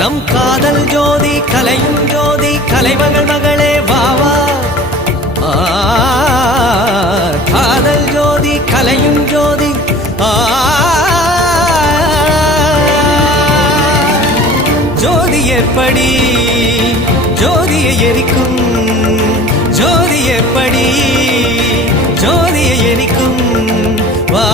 நம் காதல் ஜோதி கலையும் ஜோதி கலைமகள் மகளே வாவா. காதல் ஜோதி கலையும் ஜோதி ஜோதி எப்படி ஜோதியை எரிக்கும், ஜோதி எப்படி ஜோதியை எரிக்கும் வா.